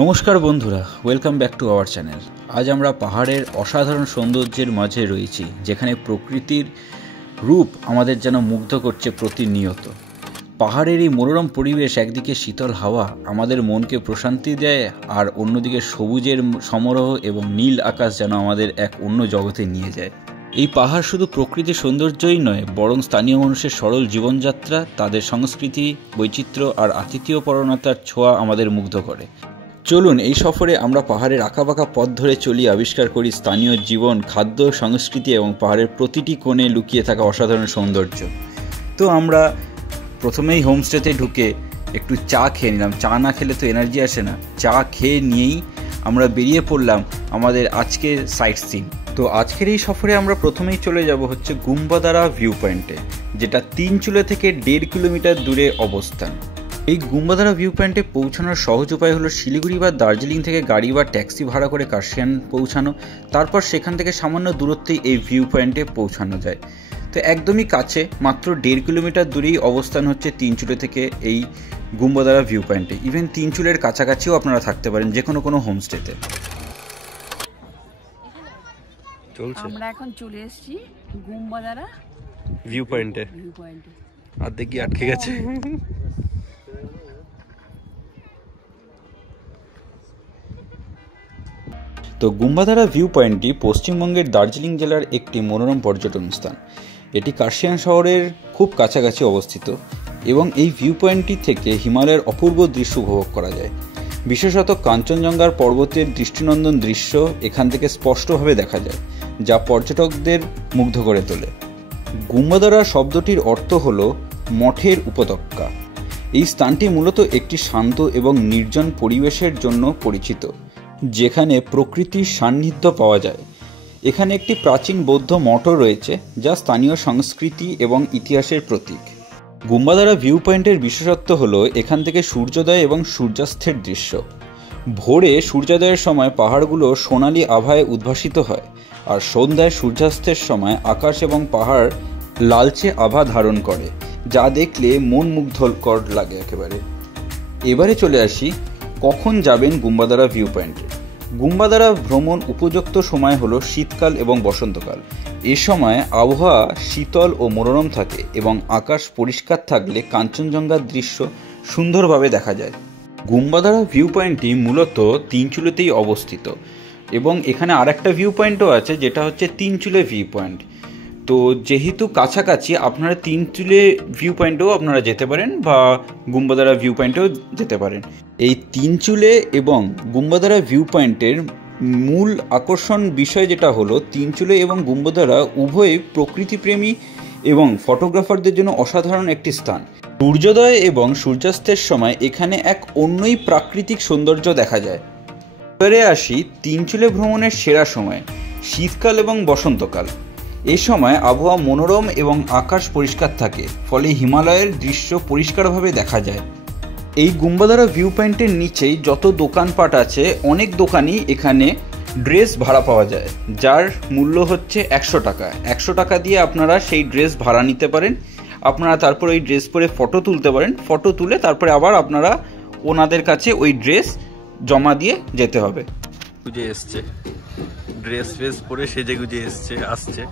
নমস্কার বন্ধুরা, welcome back to our channel. আজ আমরা পাহাড়ের অসাধারণ সৌন্দর্যের মাঝে রয়েছি, যেখানে প্রকৃতির রূপ আমাদের যেন মুগ্ধ করছে প্রতিনিয়ত। পাহাড়ের এই মনোরম পরিবেশ, একদিকে শীতল হাওয়া আমাদের মনকে প্রশান্তি দেয়, আর অন্যদিকে সবুজের সমারোহ এবং নীল আকাশ যেন আমাদের এক অন্য জগতে নিয়ে যায়। এই পাহাড় শুধু প্রকৃতির সৌন্দর্যই নয়, বরং স্থানীয় মানুষের সরল জীবনযাত্রা, তাদের সংস্কৃতি, বৈচিত্র্য আর আতিথেয়পরণতার ছোঁয়া আমাদের মুগ্ধ করে। চলুন এই সফরে আমরা পাহাড়ের আঁকাবাঁকা পথ ধরে চলি, আবিষ্কার করি স্থানীয় জীবন, খাদ্য, সংস্কৃতি এবং পাহাড়ের প্রতিটি কোণে লুকিয়ে থাকা অসাধারণ সৌন্দর্য। তো আমরা প্রথমেই হোমস্টেতে ঢুকে একটু চা খেয়ে নিলাম। চা না খেলে তো এনার্জি আসে না। চা খেয়ে নিয়েই আমরা বেরিয়ে পড়লাম আমাদের আজকের সাইট সিন। তো আজকের এই সফরে আমরা প্রথমেই চলে যাব হচ্ছে গুম্বাদারা ভিউ পয়েন্টে, যেটা তিনচুলে থেকে 1.5 কিলোমিটার দূরে অবস্থান। এই গুম্বাদারা ভিউ পয়েন্টে পৌঁছানোর সহজ উপায় হলো শিলিগুড়ি বা দার্জিলিং থেকে গাড়ি বা ট্যাক্সি ভাড়া করে কার্শিয়াং পৌঁছানো। তারপর সেখান থেকে সামান্য দূরত্বেই এই ভিউ পয়েন্টে পৌঁছানো যায়। তো একদমই কাছে, মাত্র 1.5 কিলোমিটার দূরেই অবস্থান হচ্ছে তিনচুলে থেকে এই গুম্বাদারা ভিউ পয়েন্টে। ইভেন তিনচুলের কাছাকাছিও আপনারা থাকতে পারেন যে কোনো হোমস্টেতে। আমরা এখন চলে এসেছি গুম্বাদারা ভিউ পয়েন্টে। আর দেখি আটকে গেছে। তো গুম্বাদারা ভিউ পয়েন্টটি পশ্চিমবঙ্গের দার্জিলিং জেলার একটি মনোরম পর্যটন স্থান। এটি কার্শিয়াং শহরের খুব কাছাকাছি অবস্থিত এবং এই ভিউ পয়েন্টটি থেকে হিমালয়ের অপূর্ব দৃশ্য উপভোগ করা যায়। বিশেষত কাঞ্চনজঙ্ঘার পর্বতের দৃষ্টিনন্দন দৃশ্য এখান থেকে স্পষ্টভাবে দেখা যায়, যা পর্যটকদের মুগ্ধ করে তোলে। গুম্বাদারা শব্দটির অর্থ হল মঠের উপত্যকা। এই স্থানটি মূলত একটি শান্ত এবং নির্জন পরিবেশের জন্য পরিচিত, যেখানে প্রকৃতির সান্নিধ্য পাওয়া যায়। এখানে একটি প্রাচীন বৌদ্ধ মঠও রয়েছে, যা স্থানীয় সংস্কৃতি এবং ইতিহাসের প্রতীক। গুম্বাদারা ভিউ পয়েন্টের বিশেষত্ব হলো এখান থেকে সূর্যোদয় এবং সূর্যাস্তের দৃশ্য। ভোরে সূর্যোদয়ের সময় পাহাড়গুলো সোনালি আভায় উদ্ভাসিত হয়, আর সন্ধ্যায় সূর্যাস্তের সময় আকাশ এবং পাহাড় লালচে আভা ধারণ করে, যা দেখলে মন মুগ্ধকর লাগে একেবারে। এবারে চলে আসি কখন যাবেন গুম্বাদারা ভিউ পয়েন্টে। গুম্বাদারা ভ্রমণ উপযুক্ত সময় হলো শীতকাল এবং বসন্তকাল। এ সময় আবহাওয়া শীতল ও মনোরম থাকে এবং আকাশ পরিষ্কার থাকলে কাঞ্চনজঙ্ঘার দৃশ্য সুন্দরভাবে দেখা যায়। গুম্বাদারা ভিউ পয়েন্টটি মূলত তিনচুলেতেই অবস্থিত এবং এখানে আরেকটা ভিউ পয়েন্টও আছে, যেটা হচ্ছে তিনচুলে ভিউ পয়েন্ট। তো যেহেতু কাছাকাছি, আপনারা তিনচুলে ভিউ পয়েন্টেও আপনারা যেতে পারেন বা গুম্বাদারা ভিউ পয়েন্টেও যেতে পারেন। এই তিনচুলে এবং গুম্বাদারা ভিউ পয়েন্টের মূল আকর্ষণ বিষয় যেটা হলো, তিনচুলে এবং গুম্বাদারা উভয়ই প্রকৃতিপ্রেমী এবং ফটোগ্রাফারদের জন্য অসাধারণ একটি স্থান। সূর্যোদয় এবং সূর্যাস্তের সময় এখানে এক অন্যই প্রাকৃতিক সৌন্দর্য দেখা যায়। এবারে আসি তিনচুলে ভ্রমণের সেরা সময়, শীতকাল এবং বসন্তকাল। এই সময় আবহাওয়া মনোরম এবং আকাশ পরিষ্কার থাকে, ফলে হিমালয়ের দৃশ্য পরিষ্কারভাবে দেখা যায়। এই গুম্বাদারা ভিউ পয়েন্টের নিচেই যত দোকানপাট আছে, অনেক দোকানই এখানে ড্রেস ভাড়া পাওয়া যায়, যার মূল্য হচ্ছে 100 টাকা। 100 টাকা দিয়ে আপনারা সেই ড্রেস ভাড়া নিতে পারেন। আপনারা তারপর ওই ড্রেস পরে ফটো তুলতে পারেন। ফটো তুলে তারপরে আবার আপনারা ওনাদের কাছে ওই ড্রেস জমা দিয়ে যেতে হবে। গুজে এসছে, ড্রেস ফ্রেস পরে সেজে গুজে আসছে।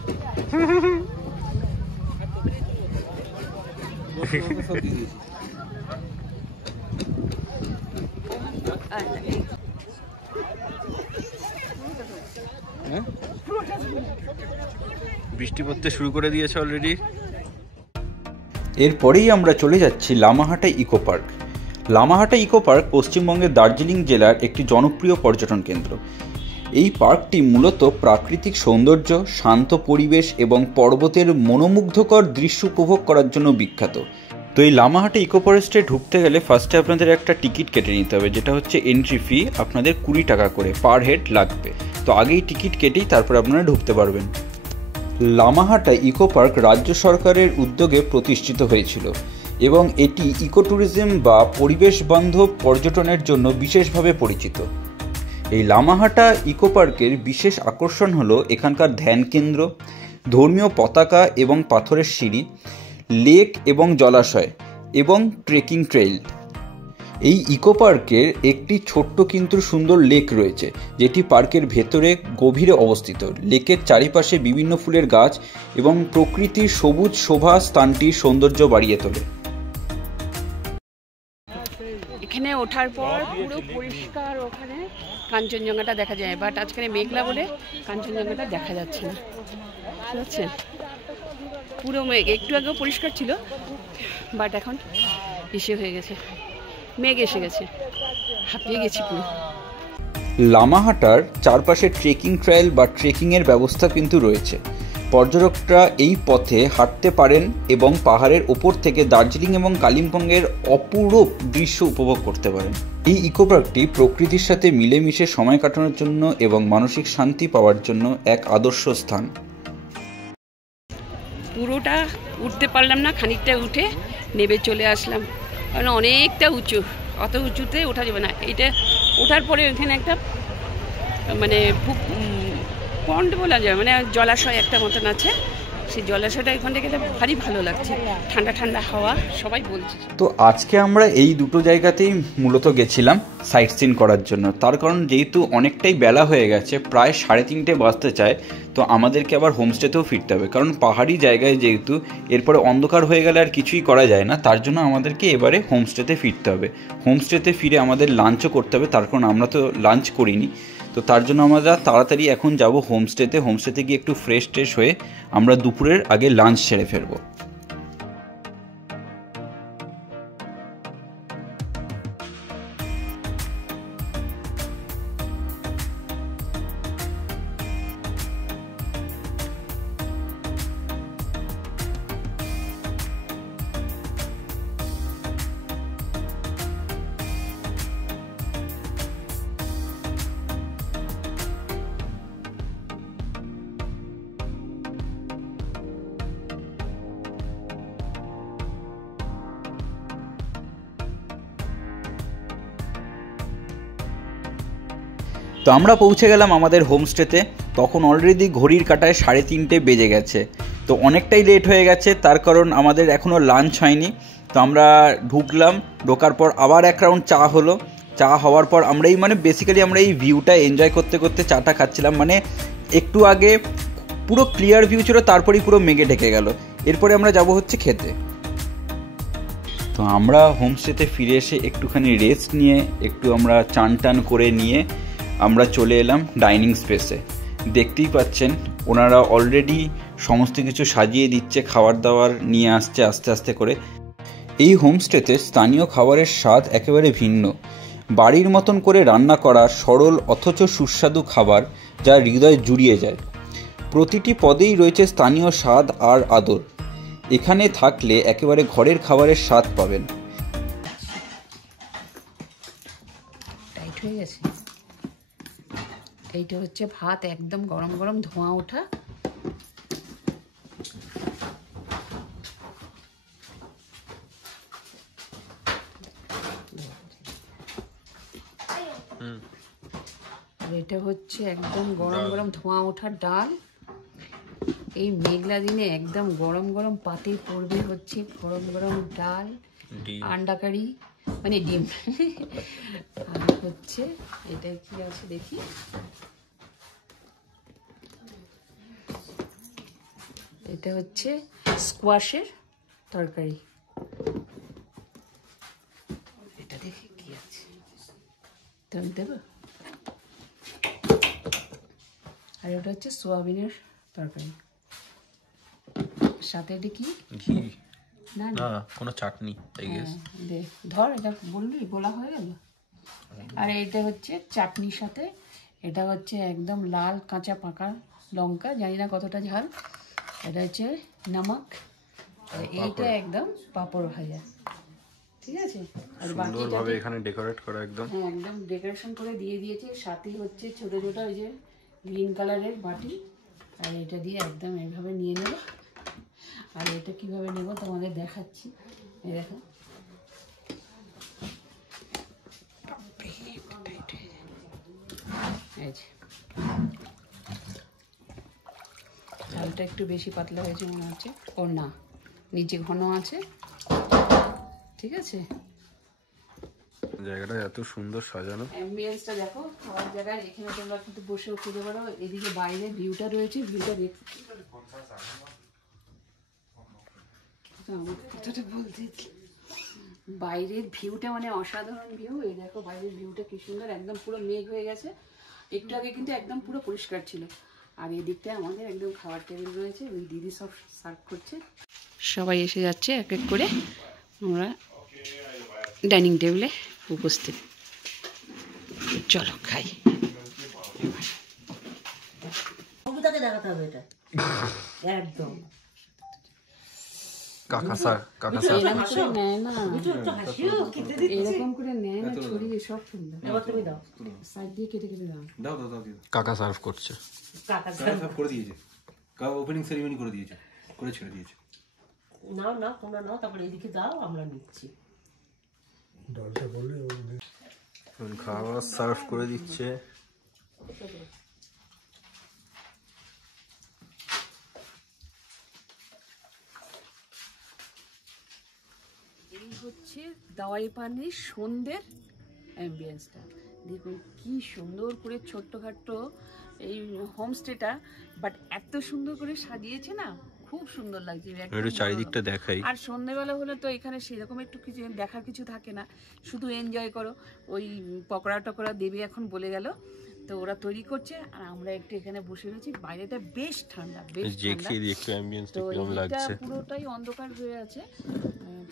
বৃষ্টি পড়তে শুরু করে দিয়েছে অলরেডি। এরপরেই আমরা চলে যাচ্ছি Lamahatta eco park. Lamahatta eco park পশ্চিমবঙ্গের দার্জিলিং জেলার একটি জনপ্রিয় পর্যটন কেন্দ্র। এই পার্কটি মূলত প্রাকৃতিক সৌন্দর্য, শান্ত পরিবেশ এবং পর্বতের মনোমুগ্ধকর দৃশ্য উপভোগ করার জন্য বিখ্যাত। তো এই লামাহাটা ইকো ফরেস্টে ঢুকতে গেলে ফার্স্টে আপনাদের একটা টিকিট কেটে নিতে হবে, যেটা হচ্ছে এন্ট্রি ফি। আপনাদের 20 টাকা করে পার হেড লাগবে। তো আগেই টিকিট কেটেই তারপর আপনারা ঢুকতে পারবেন। লামাহাটা ইকো পার্ক রাজ্য সরকারের উদ্যোগে প্রতিষ্ঠিত হয়েছিল এবং এটি ইকো ট্যুরিজম বা পরিবেশ বান্ধব পর্যটনের জন্য বিশেষভাবে পরিচিত। এই লামাহাটা ইকো পার্কের বিশেষ আকর্ষণ হলো এখানকার ধ্যান কেন্দ্র, ধর্মীয় পতাকা এবং পাথরের সিঁড়ি, লেক এবং জলাশয় এবং ট্রেকিং ট্রেইল। এই ইকো পার্কের একটি ছোট্ট কিন্তু সুন্দর লেক রয়েছে, যেটি পার্কের ভেতরে গভীরে অবস্থিত। লেকের চারিপাশে বিভিন্ন ফুলের গাছ এবং প্রকৃতির সবুজ শোভা স্থানটির সৌন্দর্য বাড়িয়ে তোলে। এখানে ওঠার পর পুরো পরিষ্কার, ওখানে কাঞ্চনজঙ্ঘাটা দেখা যায়, বাট আজকে মেঘলা বলে কাঞ্চনজঙ্ঘাটা দেখা যাচ্ছে না, বুঝছেন? পুরো মেঘ, একটু আগেও পরিষ্কার ছিল, বাট এখন এসে হয়ে গেছে, মেঘ এসে গেছে, হাঁপিয়ে গেছি পুরো। লামাহাটার চারপাশে ট্রেকিং ট্রায়াল বা ট্রেকিংয়ের ব্যবস্থা কিন্তু রয়েছে। পর্যটকরা এই পথে হাঁটতে পারেন এবং পাহাড়ের ওপর থেকে দার্জিলিং এবং কালিম্পংয়ের অপূরূপ দৃশ্য উপভোগ করতে পারেন। এই ইকো পার্কটি প্রকৃতির সাথে মিলেমিশে সময় কাটানোর জন্য এবং মানসিক শান্তি পাওয়ার জন্য এক আদর্শ স্থান। পুরোটা উঠতে পারলাম না, খানিকটা উঠে নেমে চলে আসলাম, কারণ অনেকটা উঁচু, অত উঁচুতে ওঠা যাবে না। এটা ওঠার পরে ওখানে একটা মানে পন্ড বলা যায়, মানে জলাশয় একটা মতন আছে, সেই জলাশয়টা এখান থেকে ভারী ভালো লাগছে, ঠান্ডা ঠান্ডা হাওয়া, সবাই বলছে। তো আজকে আমরা এই দুটো জায়গাতেই মূলত গেছিলাম সাইট সিন করার জন্য। তার কারণ যেহেতু অনেকটাই বেলা হয়ে গেছে, প্রায় 3:30 বাজতে চায়, তো আমাদেরকে আবার হোমস্টেতেও ফিরতে হবে, কারণ পাহাড়ি জায়গায় যেহেতু এরপরে অন্ধকার হয়ে গেলে আর কিছুই করা যায় না। তার জন্য আমাদেরকে এবারে হোমস্টেতে ফিরতে হবে। হোমস্টেতে ফিরে আমাদের লাঞ্চও করতে হবে, তার কারণ আমরা তো লাঞ্চ করিনি। তো তার জন্য আমরা তাড়াতাড়ি এখন যাব হোমস্টেতে। হোমস্টেতে গিয়ে একটু ফ্রেশ ট্রেশ হয়ে আমরা দুপুরের আগে লাঞ্চ সেরে ফেলবো। তো আমরা পৌঁছে গেলাম আমাদের হোমস্টেতে। তখন অলরেডি ঘড়ির কাঁটায় 3:30 বেজে গেছে, তো অনেকটাই লেট হয়ে গেছে, তার কারণ আমাদের এখনও লাঞ্চ হয়নি। তো আমরা ঢুকলাম, ঢোকার পর আবার এক রাউন্ড চা হলো। চা হওয়ার পর আমরা বেসিক্যালি আমরা এই ভিউটা এনজয় করতে করতে চাটা খাচ্ছিলাম। মানে একটু আগে পুরো ক্লিয়ার ভিউ ছিল, তারপরেই পুরো মেঘে ঢেকে গেল। এরপরে আমরা যাব হচ্ছে খেতে। তো আমরা হোমস্টেতে ফিরে এসে একটুখানি রেস্ট নিয়ে একটু আমরা চান টান করে নিয়ে আমরা চলে এলাম ডাইনিং স্পেসে। দেখতেই পাচ্ছেন ওনারা অলরেডি সমস্ত কিছু সাজিয়ে দিচ্ছে, খাবার দাবার নিয়ে আসছে আস্তে আস্তে করে। এই হোমস্টেতে স্থানীয় খাবারের স্বাদ একেবারে ভিন্ন। বাড়ির মতন করে রান্না করা সরল অথচ সুস্বাদু খাবার, যা হৃদয় জুড়িয়ে যায়। প্রতিটি পদেই রয়েছে স্থানীয় স্বাদ আর আদর। এখানে থাকলে একেবারে ঘরের খাবারের স্বাদ পাবেন। টাইট হয়ে গেছে। এইটা হচ্ছে ভাত, একদম গরম গরম ধোঁয়া ওঠা। আর এটা হচ্ছে একদম গরম গরম ধোঁয়া ওঠা ডাল। এই মেঘলা দিনে একদম গরম গরম পাতে পড়বে হচ্ছে গরম গরম ডাল, আন্ডা কারি, মানে ডিম। আর হচ্ছে এটা কি আছে দেখি, এটা হচ্ছে স্কোয়াশের তরকারি। এটা দেখি কি আছে, তুমি দেবো। আর এটা হচ্ছে সোয়াবিনের তরকারি, সাথে এটা কি ঘি না না কোনো চাটনি, আই গেস। দে ধর, এটা বললি, বলা হয়ে গেল। আর এটা হচ্ছে চাটনির সাথে, এটা হচ্ছে একদম লাল কাঁচা পাকা লঙ্কা, জানি না কতটা ঝাল। এটা হচ্ছে নমক, আর এইটা একদম পাঁপড় ভাজা, ঠিক আছে। আর সুন্দরভাবে এখানে ডেকোরেট করা, একদম হ্যাঁ একদম ডেকোরেশন করে দিয়ে দিয়েছে। সাথে হচ্ছে ছোট ছোট ওই যে গ্রিন কালারের বাটি, আর এটা দিয়ে একদম এইভাবে নিয়ে নেব। আর এটা কিভাবে নেব তোমাদের দেখাচ্ছি, এই দেখো। এই যে ঝালটা একটু বেশি পাতলা হয়েছে মনে হচ্ছে, ও না নিচে ঘন আছে, ঠিক আছে। জায়গাটা এত সুন্দর সাজানো। অ্যাম্বিয়েন্সটা দেখো, খাওয়ার জায়গায় এখানে তোমরা কিন্তু বসেও খেতে পারো। এদিকে বাইরে ভিউটা রয়েছে, ভিউটা দেখতে আমার কথাটা বলতে বাইরের ভিউটা মানে অসাধারণ ভিউ। এই দেখো বাইরের ভিউটা কি সুন্দর, একদম পুরো মেঘ হয়ে গেছে। একটু আগে কিন্তু একদম পুরো পরিষ্কার ছিল। আর এদিকটা আমাদের একদম খাওয়ার টেবিল রয়েছে, ওই দিদি সব সার্ভ করছে, সবাই এসে যাচ্ছে এক এক করে। আমরা ডাইনিং টেবিলে উপস্থিত, চলো খাই। দেখাতে হবে এটা একদম কাকা স্যার এরকম করে নেয় না, ছড়িয়ে সব সুন্দর। এবার তুমি দাও, সাইড দিয়ে কেটে কেটে দাও। দাও কাকা সার্ভ করছে। কাকা সার্ভ করে দিয়েছে, কাকা ওপেনিং সেরিমনি করে দিয়েছে, করে ছেড়ে দিয়েছে। নাও নাও তোমরা নাও, তারপরে এদিকে দাও, আমরা নিচ্ছি। খাবার সার্ভ করে দিচ্ছে। এই হচ্ছে দাওয়াই পানির সন্ধ্যের অ্যাম্বিয়েন্সটা দেখুন, কি সুন্দর করে ছোট্টখাট্ট এই হোমস্টেটা, বাট এত সুন্দর করে সাজিয়েছে না, খুব সুন্দর লাগছে। একটু চারিদিকটা দেখাই। আর সন্ধ্যেবেলা হলে তো এখানে সেরকম একটু কিছু দেখার কিছু থাকে না, শুধু এনজয় করো। ওই পকোড়া টকোড়া দেবে এখন বলে গেল, তো ওরা তৈরি করছে আর আমরা একটু এখানে বসে রয়েছি। বাইরেটা বেশ ঠান্ডা, বেশ ঠান্ডা। তো এইদিকটা পুরোটাই অন্ধকার হয়ে আছে,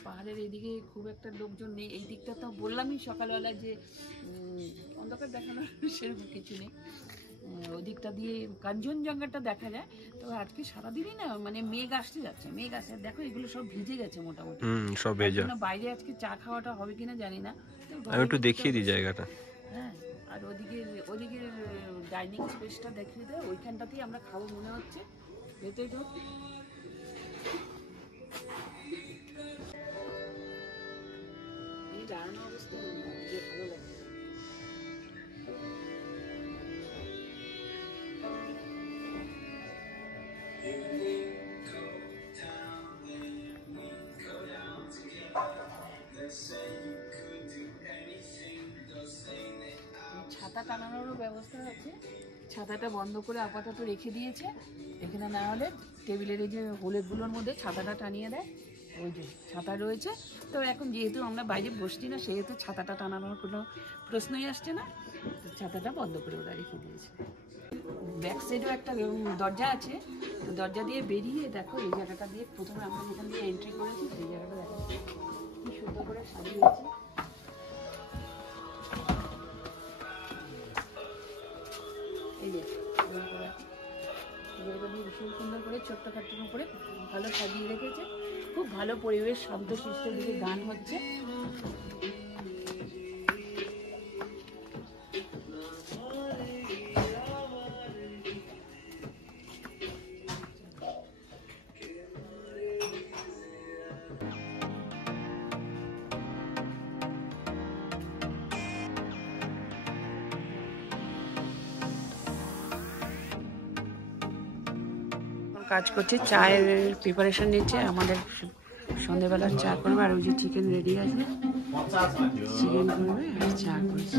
পাহাড়ের এইদিকে খুব একটা লোকজন নেই। এই দিকটা তো বললামই সকালবেলা যে অন্ধকার দেখানোর সেরকম কিছু নেই। ওই দিকটা দিয়ে কাঞ্চনজঙ্ঘাটা দেখা যায়। তো আজকে সারাদিনই না মানে মেঘ আসতে যাচ্ছে, মেঘ আসছে। দেখো এগুলো সব ভিজে গেছে মোটামুটি, সব ভেজা। বাইরে আজকে চা খাওয়াটা হবে কিনা জানি না, আমি একটু দেখিয়ে দিই জায়গাটা। হ্যাঁ, আর ওদিকে ডাইনিং স্পেসটা দেখিয়ে দেয়, ওইখানটাতেই আমরা খাবো মনে হচ্ছে। ভেতরে ঢোক। এই দাঁড়ানো অবস্থা ভালো লাগে। ছাতা টানানোরও ব্যবস্থা আছে, ছাতাটা বন্ধ করে আপাতত রেখে দিয়েছে এখানে, না হলে টেবিলের এই যে হোলেগুলোর মধ্যে ছাতাটা টানিয়ে দেয়, ওই যে ছাতা রয়েছে। তো এখন যেহেতু আমরা বাইরে বসছি না, সেহেতু ছাতাটা টানানোর কোনো প্রশ্নই আসছে না, ছাতাটা বন্ধ করে ওরা রেখে দিয়েছে। ব্যাক সাইডেও একটা দরজা আছে, দরজা দিয়ে বেরিয়ে দেখো এই জায়গাটা দিয়ে প্রথমে আমরা যেখান দিয়ে এন্ট্রি করেছি সেই জায়গাটা দেখো কি সুন্দর করে সাজিয়েছে। এই যে ভীষণ সুন্দর করে ছোট্ট খাট্ট করে ভালো সাজিয়ে রেখেছে, খুব ভালো পরিবেশ, শান্তশিষ্ট, দিকে গান হচ্ছে। কাজ করছে, চায়ের প্রিপারেশন নিচ্ছে, আমাদের সন্ধ্যেবেলার চা করবে। আর ওই যে চিকেন রেডি আছে, চিকেন করবে আর চা করছে।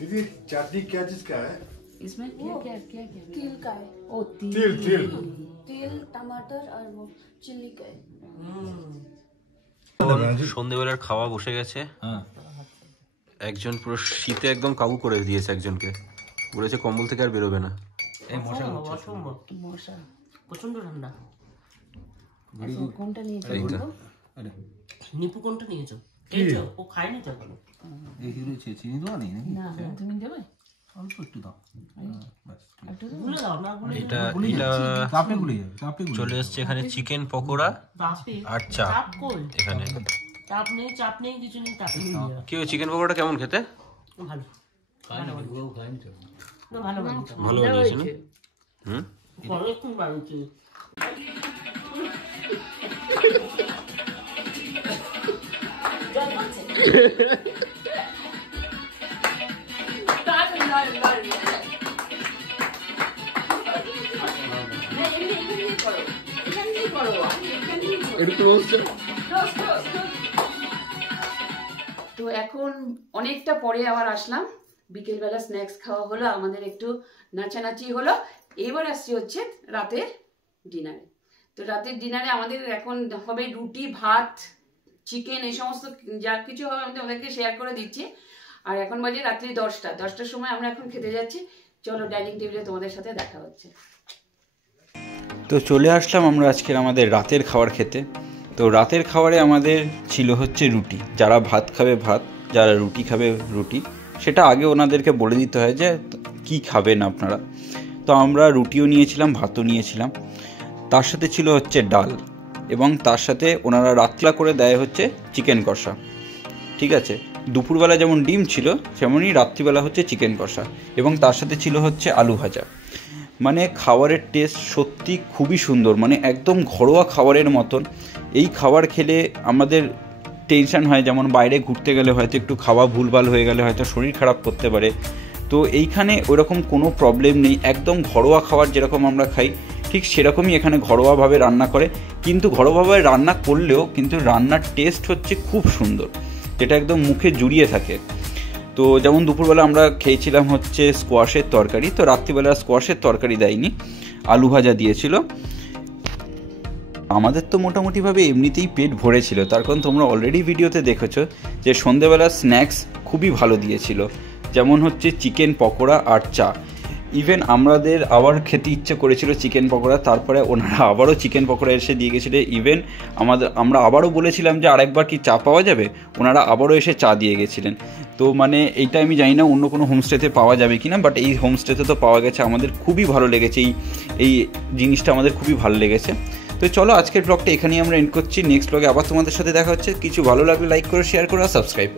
दीदी चटनी क्या चीज का है? इसमें क्या क्या क्या क्या तिल का है। ओ तिल तिल तिल टमाटर और वो चिल्ली का है। সন্ধ্যেবেলার খাওয়া বসে গেছে। একজন পুরো শীতে একদম কাবু করে দিয়েছে একজনকে, বলেছে কম্বল থেকে আর বেরোবে না। মশা প্রচন্ড ঠান্ডা। কোনটা নিয়েছো? নিপু কোনটা নিয়েছো? খেয়েছো? ও খায়নি তো এখনো। চিনি দেওয়া নেই নাকি? না তুমি দেবে অল্প একটু দাও, ভুলে দাও না, ভুলে এটা চাপে গুলে যাবে, চাপে গুলে চলে এসছে এখানে চিকেন পকোড়া আর চা। চাপ কই? এখানে চাপ নেই কিছু নেই, চাপে কি চিকেন পকোড়াটা কেমন খেতে? ভালো। না, ভালো ভালো বানিয়েছে না? অনেকক্ষণ বানিয়েছি। তো এখন অনেকটা পরে আবার আসলাম, বিকেলবেলা স্ন্যাক্স খাওয়া হলো, আমাদের একটু নাচানাচি হলো। এবার আসছি হচ্ছে রাতের ডিনারে। তো রাতের ডিনারে আমাদের এখন হবে রুটি, ভাত, চিকেন, এই সমস্ত যা কিছু হবে আমি তোমাদেরকে শেয়ার করে দিচ্ছি। আর এখন বাজে রাত্রি 10টার সময় আমরা এখন খেতে যাচ্ছি। চলো ডাইনিং টেবিলে তোমাদের সাথে দেখা হচ্ছে। তো চলে আসলাম আমরা আজকের আমাদের রাতের খাবার খেতে। তো রাতের খাবারে আমাদের ছিল হচ্ছে রুটি, যারা ভাত খাবে ভাত, যারা রুটি খাবে রুটি, সেটা আগে ওনাদেরকে বলে দিতে হয় যে কি খাবেন আপনারা। তো আমরা রুটিও নিয়েছিলাম, ভাতও নিয়েছিলাম, তার সাথে ছিল হচ্ছে ডাল, এবং তার সাথে ওনারা রাতলা করে দেয় হচ্ছে চিকেন কষা। ঠিক আছে, দুপুরবেলা যেমন ডিম ছিল সেমনই রাত্রিবেলা হচ্ছে চিকেন কষা, এবং তার সাথে ছিল হচ্ছে আলু ভাজা। মানে খাবারের টেস্ট সত্যি খুবই সুন্দর, মানে একদম ঘরোয়া খাবারের মতন। এই খাবার খেলে আমাদের টেনশন হয়, যেমন বাইরে ঘুরতে গেলে হয়তো একটু খাওয়া ভুলভাল হয়ে গেলে হয়তো শরীর খারাপ করতে পারে, তো এইখানে ওরকম কোনো প্রবলেম নেই। একদম ঘরোয়া খাবার যেরকম আমরা খাই ঠিক সেরকমই এখানে ঘরোয়াভাবে রান্না করে, কিন্তু ঘরোয়াভাবে রান্না করলেও কিন্তু রান্নার টেস্ট হচ্ছে খুব সুন্দর, যেটা একদম মুখে জুড়িয়ে থাকে। তো যেমন দুপুরবেলা আমরা খেয়েছিলাম হচ্ছে স্কোয়াশের তরকারি, তো রাত্রিবেলা স্কোয়াশের তরকারি দেয়নি, আলু ভাজা দিয়েছিল। আমাদের তো মোটামুটিভাবে এমনিতেই পেট ভরেছিল, তার কারণ তোমরা অলরেডি ভিডিওতে দেখেছো যে সন্ধেবেলা স্ন্যাক্স খুবই ভালো দিয়েছিল, যেমন হচ্ছে চিকেন পকোড়া আর চা। ইভেন আমাদের আবার খেতে ইচ্ছে করেছিল চিকেন পকোড়া, তারপরে ওনারা আবারও চিকেন পকোড়া এসে দিয়ে গেছিলো। ইভেন আমরা আবারও বলেছিলাম যে আরেকবার কি চা পাওয়া যাবে, ওনারা আবারও এসে চা দিয়ে গেছিলেন। তো মানে এইটা আমি জানি না অন্য কোনো হোমস্টেতে পাওয়া যাবে কি না, বাট এই হোমস্টেতে তো পাওয়া গেছে, আমাদের খুবই ভালো লেগেছে, এই জিনিসটা আমাদের খুবই ভালো লেগেছে। তো চলো আজকের ব্লগটা এখানেই আমরা এন্ড করছি, নেক্সট ব্লগে আবার তোমাদের সাথে দেখা হচ্ছে। কিছু ভালো লাগলে লাইক করো, শেয়ার করো আর সাবস্ক্রাইব।